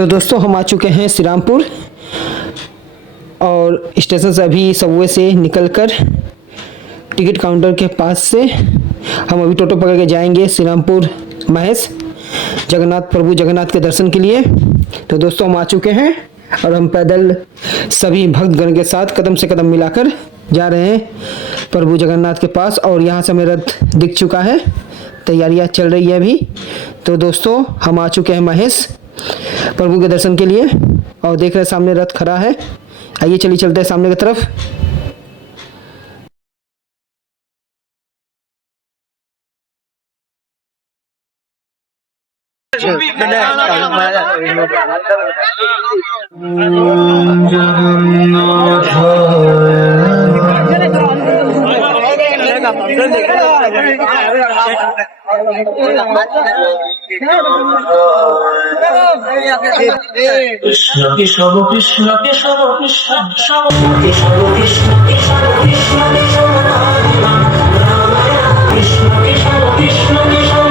तो दोस्तों हम आ चुके हैं श्री रामपुर और स्टेशन से अभी सबवे से निकलकर टिकट काउंटर के पास से हम अभी टोटो पकड़ के जाएंगे श्री रामपुर महेश जगन्नाथ प्रभु जगन्नाथ के दर्शन के लिए। तो दोस्तों हम आ चुके हैं और हम पैदल सभी भक्तगण के साथ कदम से कदम मिलाकर जा रहे हैं प्रभु जगन्नाथ के पास। और यहाँ से हमें रथ दिख चुका है, तैयारियाँ चल रही है अभी। तो दोस्तों हम आ चुके हैं महेश प्रभु के दर्शन के लिए और देख रहे हैं सामने रथ खड़ा है। आइए चलिए चलते हैं सामने की तरफ। कृष्ण केशव कृष्ण केशव कृष्ण केशव केशव कृष्ण केशव कृष्ण केशव कृष्ण केशव कृष्ण केशव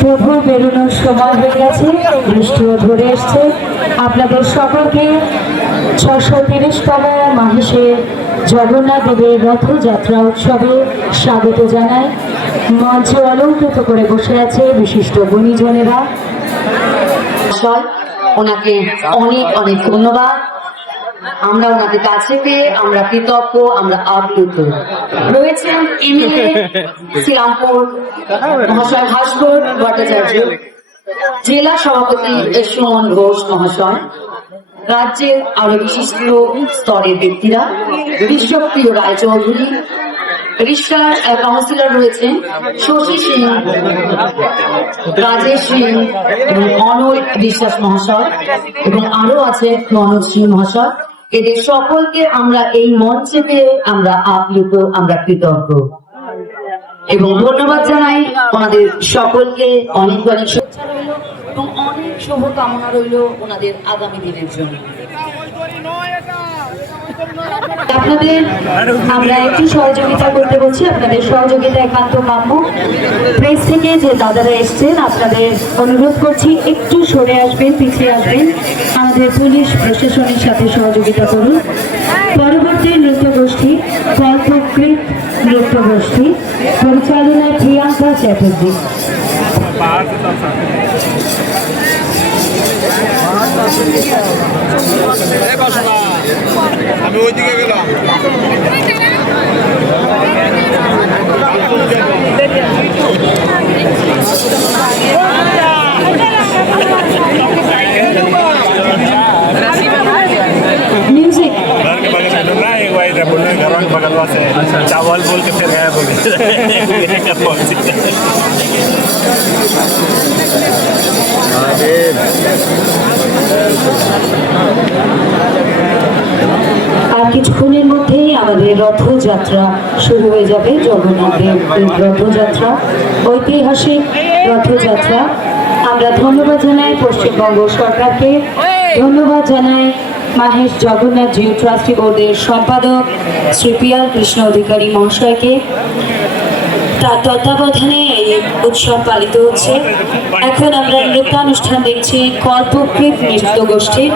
প্রভু বেরোনোর সময় হয়ে গেছে, বৃষ্টিও ধরে এসছে। আপনাদের সকলকে 630তম মাহেশের জগন্নাথ দেবের রথযাত্রা উৎসবে স্বাগত জানাই। মঞ্চে অলঙ্কৃত করে বসে আছে বিশিষ্ট গুণীজনেরা। ওনাকে অনেক অনেক ধন্যবাদ। আমরা ওনাদের কাছে পেয়ে আমরা কৃতজ্ঞ, আমরা আপ্লুত। রয়েছেন এমএলএ শ্রীরামপুর মহাশয় ভাস্কর ভট্টাচার্য, জেলা সভাপতি সুমন ঘোষ মহাশয়, রাজ্যের আরো বিশিষ্ট স্তরের ব্যক্তিরা, বিশ্বপ্রিয় রায়চৌধুরী, রিশার কাউন্সিলর রয়েছেন শশী সিং, রাজেশ সিং এবং অনল বিশ্বাস মহাশয় এবং আরো আছে মনোজ সিং মহাশয়। এদের সকলকে আমরা এই মঞ্চে পেয়ে আমরা আপ্লুত, আমরা কৃতজ্ঞ এবং ধন্যবাদ জানাই। ওনাদের সকলকে অনেক অনেক শুভেচ্ছা রইল এবং অনেক শুভকামনা রইল ওনাদের আগামী দিনের জন্য। আপনাদের আমরা একটু সহযোগিতা করতে বলছি, আপনাদের সহযোগিতা একান্ত কাম্য। প্রেস থেকে যে দাদারা এসছেন আপনাদের অনুরোধ করছি একটু সরে আসবেন, পিছিয়ে আসবেন, আমাদের পুলিশ প্রশাসনের সাথে সহযোগিতা করুন। পরবর্তী নৃত্য গোষ্ঠী কল্পকৃত নৃত্য গোষ্ঠী পরিচালনায় প্রিয়াঙ্কা চ্যাটার্জি। আমি ওইদিকে গেলাম। म्यूजिक चावल बोल के फिर गया আর কিছুক্ষণের মধ্যেই আমাদের রথযাত্রা শুরু হয়ে যাবে। জগন্নাথের রথযাত্রা, ঐতিহাসিক রথযাত্রা। আমরা ধন্যবাদ জানাই পশ্চিমবঙ্গ সরকারকে, ধন্যবাদ জানাই মাহেশ জগন্নাথ জিউ ট্রাস্টি বোর্ডের সম্পাদক শ্রী পিয়াল কৃষ্ণ অধিকারী মহাশয়কে। তার তত্ত্বাবধানে এই উৎসব পালিত হচ্ছে। এখন আমরা নৃত্যানুষ্ঠান দেখছি কল্পকৃত নৃত্য গোষ্ঠীর।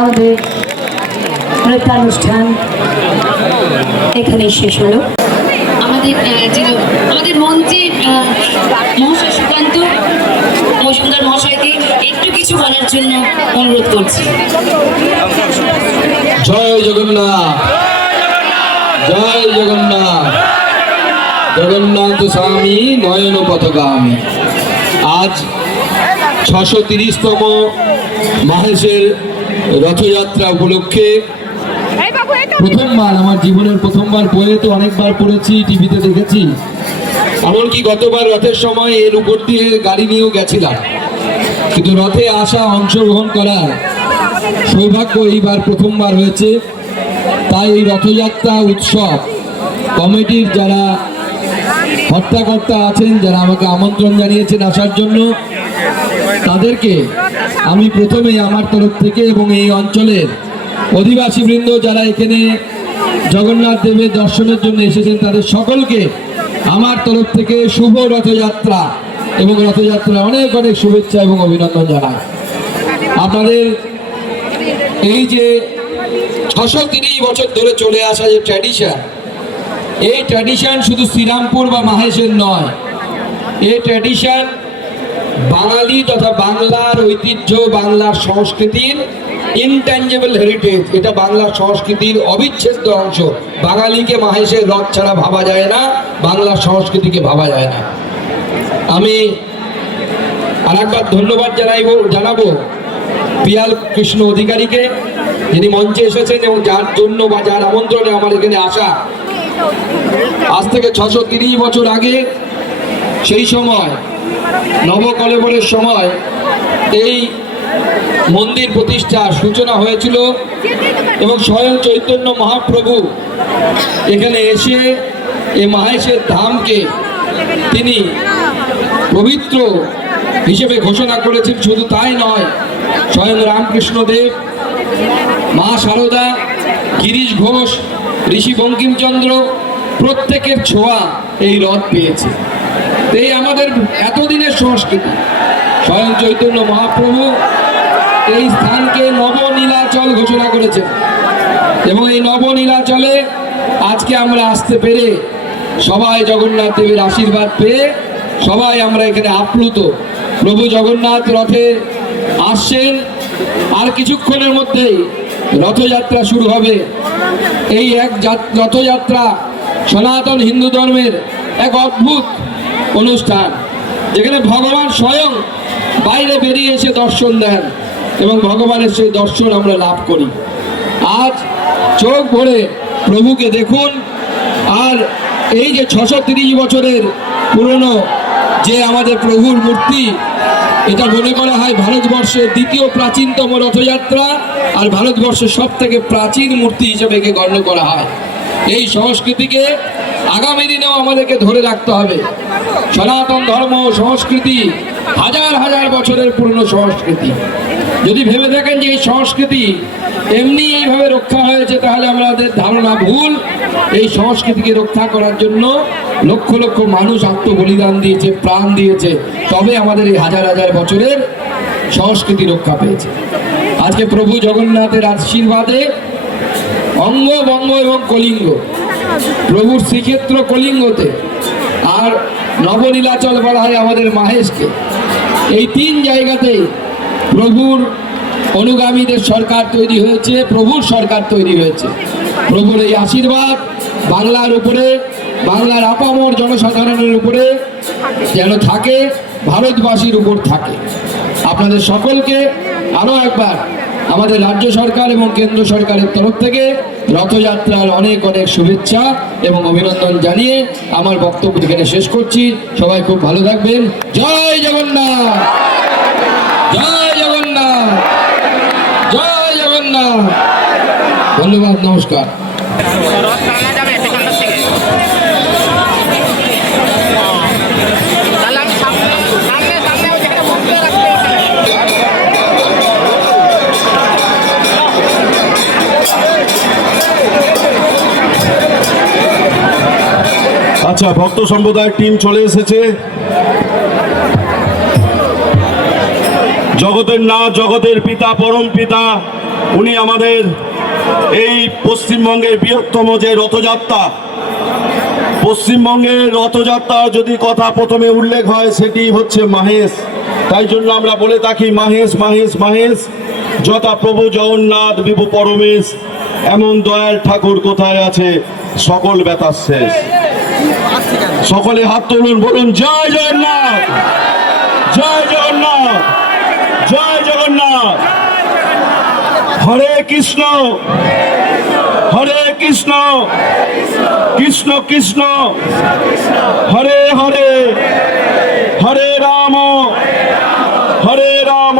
আমাদের নৃত্যানুষ্ঠান এখানে শেষ হলো। আমাদের মঞ্চে মহাশয় সুকান্ত মজুমদার মহাশয়কে একটু কিছু বলার জন্য অনুরোধ করছি। জয় জগন্নাথ, জয় জগন্নাথ, জগন্নাথ স্বামী নয়ন পথগামী। আজ 630তম মহেশের রথযাত্রা উপলক্ষে প্রথমবার, আমার জীবনের প্রথমবার, বইয়ে তো অনেকবার পড়েছি, টিভিতে দেখেছি, এমনকি গতবার রথের সময় এর উপর দিয়ে গাড়ি নিয়েও গেছিলাম, কিন্তু রথে আসা, অংশগ্রহণ করার সৌভাগ্য এইবার প্রথমবার হয়েছে। তাই এই রথযাত্রা উৎসব কমিটির যারা হর্তাকর্তা আছেন, যারা আমাকে আমন্ত্রণ জানিয়েছেন আসার জন্য, তাদেরকে আমি প্রথমেই আমার তরফ থেকে এবং এই অঞ্চলের অধিবাসীবৃন্দ যারা এখানে জগন্নাথ দেবের দর্শনের জন্য এসেছেন, তাদের সকলকে আমার তরফ থেকে শুভ রথযাত্রা এবং রথযাত্রার অনেক অনেক শুভেচ্ছা এবং অভিনন্দন জানাই। আপনাদের এই যে 630 বছর ধরে চলে আসা যে ট্র্যাডিশন, এই ট্র্যাডিশন শুধু শ্রীরামপুর বা মাহেশের নয়, এই ট্র্যাডিশন বাঙালি তথা বাংলার ঐতিহ্য, বাংলার সংস্কৃতির ইনট্যাঞ্জেবল হেরিটেজ। এটা বাংলার সংস্কৃতির অবিচ্ছেদ্য অংশ। বাঙালিকে মাহেশের রথ ছাড়া ভাবা যায় না, বাংলার সংস্কৃতিকে ভাবা যায় না। আমি আরেকবার ধন্যবাদ জানাবো পিয়াল কৃষ্ণ অধিকারীকে, যিনি মঞ্চে এসেছেন এবং যার জন্য বা যার আমন্ত্রণে আমার এখানে আসা। আজ থেকে 630 বছর আগে, সেই সময় নবকলেবরের সময় এই মন্দির প্রতিষ্ঠার সূচনা হয়েছিল এবং স্বয়ং চৈতন্য মহাপ্রভু এখানে এসে এই মাহেশের ধামকে তিনি পবিত্র হিসেবে ঘোষণা করেছেন। শুধু তাই নয়, স্বয়ং রামকৃষ্ণ দেব, মা শারদা, গিরিশ ঘোষ, ঋষি বঙ্কিমচন্দ্র প্রত্যেকের ছোঁয়া এই রথ পেয়েছে। এই আমাদের এতদিনের সংস্কৃতি। স্বয়ং চৈতন্য মহাপ্রভু এই স্থানকে নবনীলাচল ঘোষণা করেছেন এবং এই নবনীলাচলে আজকে আমরা আসতে পেরে, সবাই জগন্নাথ দেবের আশীর্বাদ পেয়ে সবাই আমরা এখানে আপ্লুত। প্রভু জগন্নাথ রথে আসছেন, আর কিছুক্ষণের মধ্যেই রথযাত্রা শুরু হবে। এই এক রথযাত্রা সনাতন হিন্দু ধর্মের এক অদ্ভুত অনুষ্ঠান, যেখানে ভগবান স্বয়ং বাইরে বেরিয়ে এসে দর্শন দেন এবং ভগবানের সেই দর্শন আমরা লাভ করি। আজ চোখ ভরে প্রভুকে দেখুন। আর এই যে 630 বছরের পুরনো যে আমাদের প্রভুর মূর্তি, এটা মনে করা হয় ভারতবর্ষের দ্বিতীয় প্রাচীনতম রথযাত্রা, আর ভারতবর্ষের সব থেকে প্রাচীন মূর্তি হিসেবে একে গণ্য করা হয়। এই সংস্কৃতিকে আগামী দিনেও আমাদেরকে ধরে রাখতে হবে। সনাতন ধর্ম সংস্কৃতি হাজার হাজার বছরের পুরনো সংস্কৃতি। যদি ভেবে থাকেন যে এই সংস্কৃতি এমনি এইভাবে রক্ষা হয়েছে, তাহলে আমাদের ধারণা ভুল। এই সংস্কৃতিকে রক্ষা করার জন্য লক্ষ লক্ষ মানুষ আত্মবলিদান দিয়েছে, প্রাণ দিয়েছে, তবে আমাদের এই হাজার হাজার বছরের সংস্কৃতি রক্ষা পেয়েছে। আজকে প্রভু জগন্নাথের আশীর্বাদে অঙ্গ বঙ্গ এবং কলিঙ্গ, প্রভুর শ্রীক্ষেত্র কলিঙ্গতে আর নবনীলাচল বলা হয় আমাদের মাহেশকে, এই 3 জায়গাতেই প্রভুর অনুগামীদের সরকার তৈরি হয়েছে, প্রভুর সরকার তৈরি হয়েছে। প্রভুর এই আশীর্বাদ বাংলার উপরে, বাংলার আপামর জনসাধারণের উপরে যেন থাকে, ভারতবাসীর উপর থাকে। আপনাদের সকলকে আরও একবার আমাদের রাজ্য সরকার এবং কেন্দ্র সরকারের তরফ থেকে রথযাত্রার অনেক অনেক শুভেচ্ছা এবং অভিনন্দন জানিয়ে আমার বক্তব্য এখানে শেষ করছি। সবাই খুব ভালো থাকবেন। জয় জগন্নাথ, জয় জগন্নাথ, জয় জগন্নাথ। ধন্যবাদ, নমস্কার। আচ্ছা, ভক্ত সম্প্রদায়ের টিম চলে এসেছে। জগতের নাথ, জগতের পিতা, পরম পিতা, উনি আমাদের এই পশ্চিমবঙ্গের বৃহত্তম যে রথযাত্রা, পশ্চিমবঙ্গের রথযাত্রার যদি কথা প্রথমে উল্লেখ হয় সেটি হচ্ছে মাহেশ। তাই জন্য আমরা বলে থাকি মাহেশ মাহেশ মাহেশ, যথা প্রভু জগন্নাথ বিভু পরমেশ, এমন দয়াল ঠাকুর কোথায় আছে, সকল ব্যথা শেষ। সকলে হাত তুলুন, বলুন জয় জগন্নাথ, জয় জগন্নাথ, জয় জগন্নাথ। হরে কৃষ্ণ, হরে কৃষ্ণ, কৃষ্ণ কৃষ্ণ, হরে হরে, হরে রাম, হরে রাম।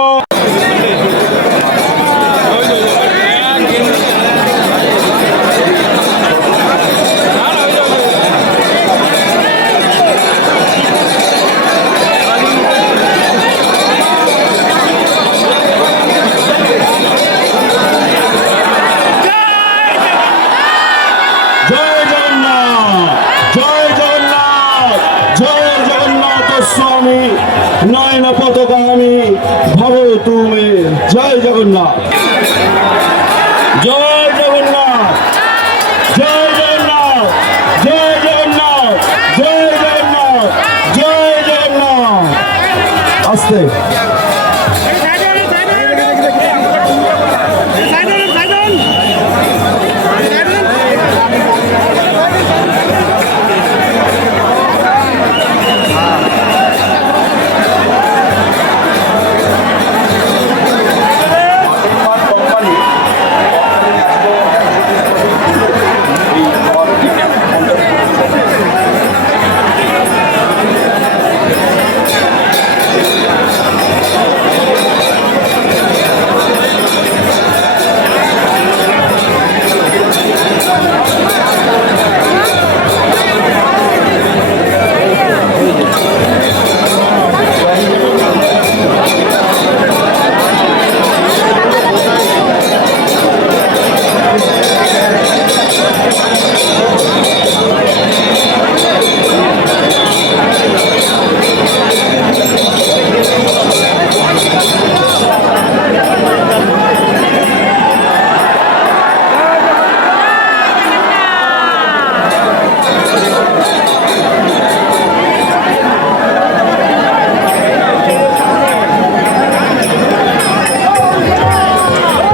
নয়ন পথগামী ভব তুমি, জয় জগন্নাথ, জয় জগন্নাথ, জয় জগন্নাথ, জয় জগন্নাথ, জয় জগন্নাথ, জয় জগন্নাথ। আস্তে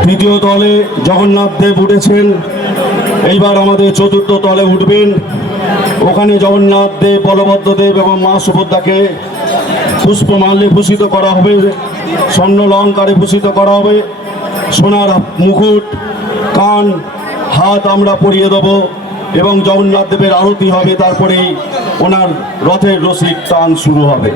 তৃতীয় তলে জগন্নাথ দেব উঠেছেন, এইবার আমাদের চতুর্থ তলে উঠবেন। ওখানে জগন্নাথ দেব, বলভদ্র দেব এবং মা সুভদ্রাকে পুষ্পমাল্যে ভূষিত করা হবে, স্বর্ণ অলঙ্কারে ভূষিত করা হবে, সোনার মুকুট, কান, হাত আমরা পরিয়ে দেব এবং জগন্নাথ দেবের আরতি হবে। তারপরেই ওনার রথের রসিক টান শুরু হবে।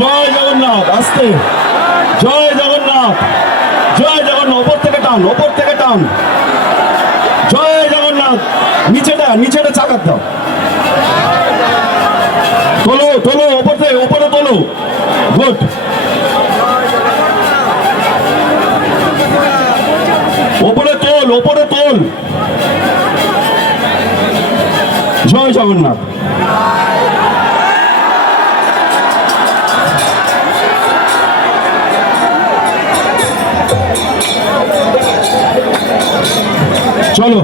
জয় জগন্নাথ, আস্তে, জয় জগন্নাথ, জয় জগন্নাথ। ওপর থেকে টান, ওপর থেকে টান, জয় জগন্নাথ। নিচেটা, নিচেটা চাকার দাও। তোলো উপরে তোলো, গুড। ওপরে তোল। জয় জগন্নাথ। চলো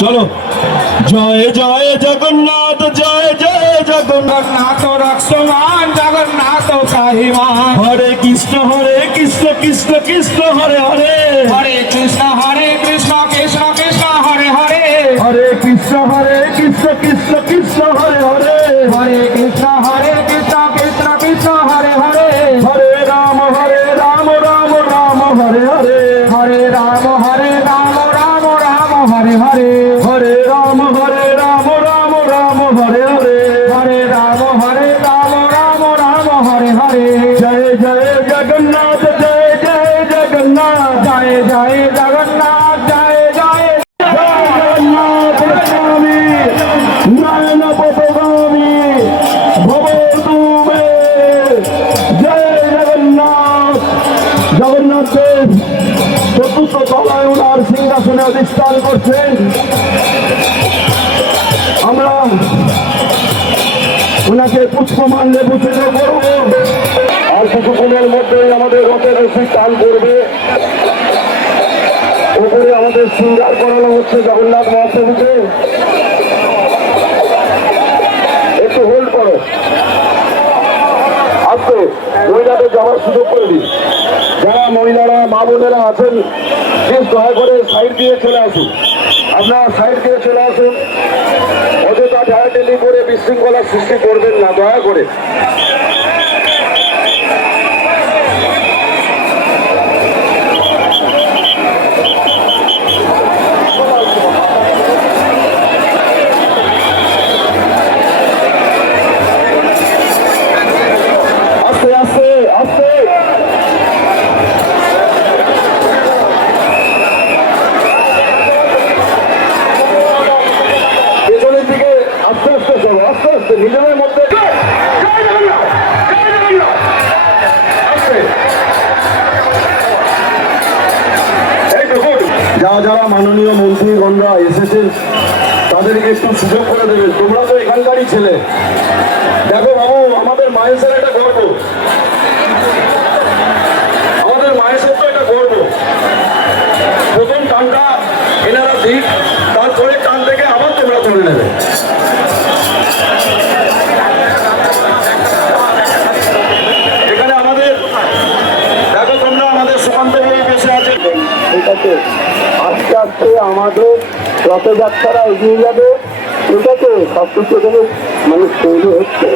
চলো, জয় জয় জগন্নাথ, জয় জয় জগন্নাথ, রক্ষমান জগন্নাথ কাহিমান। হরে কৃষ্ণ কৃষ্ণ কৃষ্ণ হরে হরে, হরে কৃষ্ণ কৃষ্ণ কৃষ্ণ হরে হরে, হরে কৃষ্ণ কৃষ্ণ কৃষ্ণ হরে হরে, হরে কৃষ্ণ কৃষ্ণ কৃষ্ণ হরে হরে, হরে রাম রাম রাম হরে হরে, হরে রাম রাম রাম হরে হরে, হরে রাম রাম হরে হরে, হরে রাম রাম হরে হরে। জয় জয় জগন্নাথ, জয় জয় জগন্নাথ, জয় জয় জগন্নাথ, জয় জয় জগন্নাথ স্বামী নয়ন পথগামী ভব তুমে। জয় জগন্নাথ। জগন্নাথ দেব চতুর্থ তলায় ওনার সিংহাসনে অধিষ্ঠান করছেন। আমরা ওনাকে পুষ্পমাল্যে ভূষিত করব। আর কিছুক্ষণের মধ্যেই আমাদের রথের রশি টান করবে। উপরে আমাদের শৃঙ্গার করানো হচ্ছে জগন্নাথ মহাপ্রভুকে। একটু হোল্ড করো, আসতে মহিলাদের যাওয়ার সুযোগ করে দিই। যারা মহিলারা মা বোনেরা আছেন প্লিজ দয়া করে সাইড দিয়ে চলে আসুন। আপনারা সাইড দিয়ে চলে আসুন। অযথা ঢালাঢালি করে বিশৃঙ্খলা সৃষ্টি করবেন না দয়া করে। আস্তে আস্তে আস্তে। পেছনের দিকে আস্তে আস্তে চলো, আস্তে আস্তে নিজেদের মধ্যে। যারা মাননীয় মন্ত্রীগণরা এসেছেন তাদেরকে একটু সুযোগ করে দেবেন। তোমরা তো এখানকারই ছেলে। দেখো বাবু, আমাদের মায়ের একটা গর্ব, আমাদের মায়ের তো একটা গর্ব। প্রথম টানটা এনারা দিক, তারপরে টান থেকে আবার তোমরা তুলে নেবে। এখানে আমাদের দেখো, তোমরা আমাদের সুকান্ত ভাবে বসে আছেন। ঠিক আছে, আস্তে আস্তে আমাদের রথযাত্রা এগিয়ে যাবে। ঠিক আছে, সব কিছু এখানে মানুষ তৈরি হচ্ছে।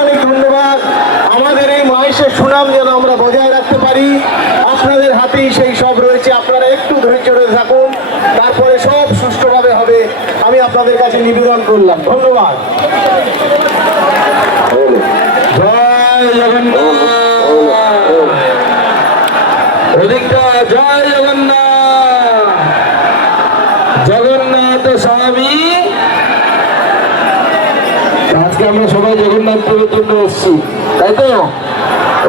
অনেক ধন্যবাদ। আমাদের এই মহেশের সুনাম যেন আমরা বজায় রাখতে পারি, আপনাদের হাতেই সেই সব রয়েছে। আপনারা একটু ধৈর্য ধরে থাকুন, তারপরে সব সুষ্ঠুভাবে হবে। আমি আপনাদের কাছে নিবেদন করলাম। ধন্যবাদ। জয় জগন্নাথ। জয় জগন্নাথ। জগন্নাথ স্বামী। আজকে আমরা সবাই জগন্নাথ দেবের জন্য এসেছি, তাই তো?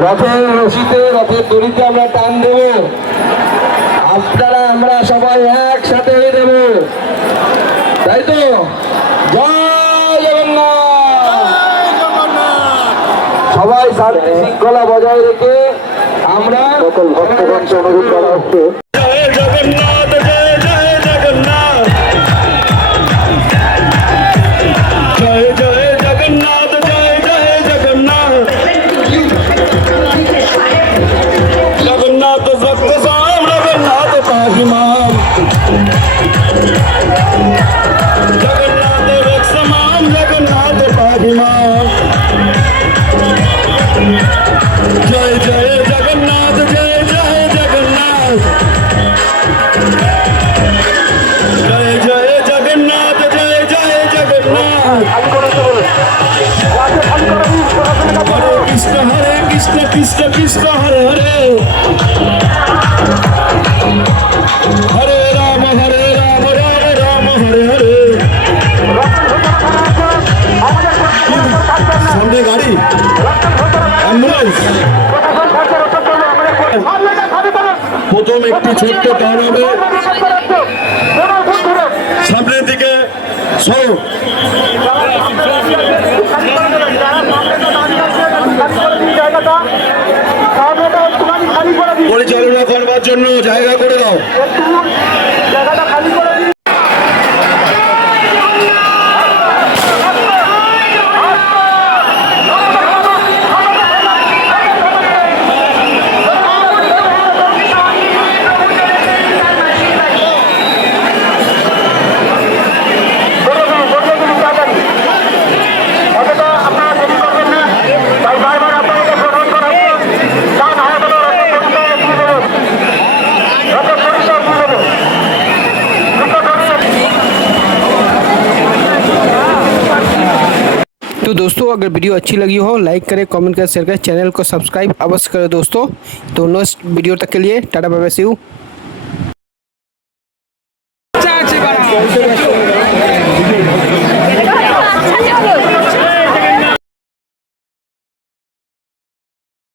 রথের রশিতে, রথের দড়িতে আমরা টান দেব। আপনারা আমরা সবাই একসাথে দেব, তাই তো? জয় জগন্নাথ। সবাই শান্তি শৃঙ্খলা বজায় রেখে আমরা অনুরোধ করা হচ্ছে। জয় জগন্নাথ, জয় জয় জগন্নাথ, জয় জয় জগন্নাথ, জয় জয় জগন্নাথ। জগন্নাথ সত্যসাম, জগন্নাথ পাহিমাম, জগন্নাথ রক্ষমাম, জগন্নাথ পাহিমাম। কৃষ্ণ কৃষ্ণ হরে হরে হরে রাম রাম রাম হরে হরে। সামনে গাড়ি অ্যাম্বুলেন্স। প্রথম একটি ছোট্ট টার্ন হবে, সামনের দিকে সরো। পরিচালনা করবার জন্য জায়গা করে দাও। तो दोस्तों अगर वीडियो अच्छी लगी हो लाइक करें, कमेंट करें, शेयर करें, चैनल को सब्सक्राइब अवश्य करें दोस्तों। तो नेक्स्ट वीडियो तक के लिए tata bye bye, see you.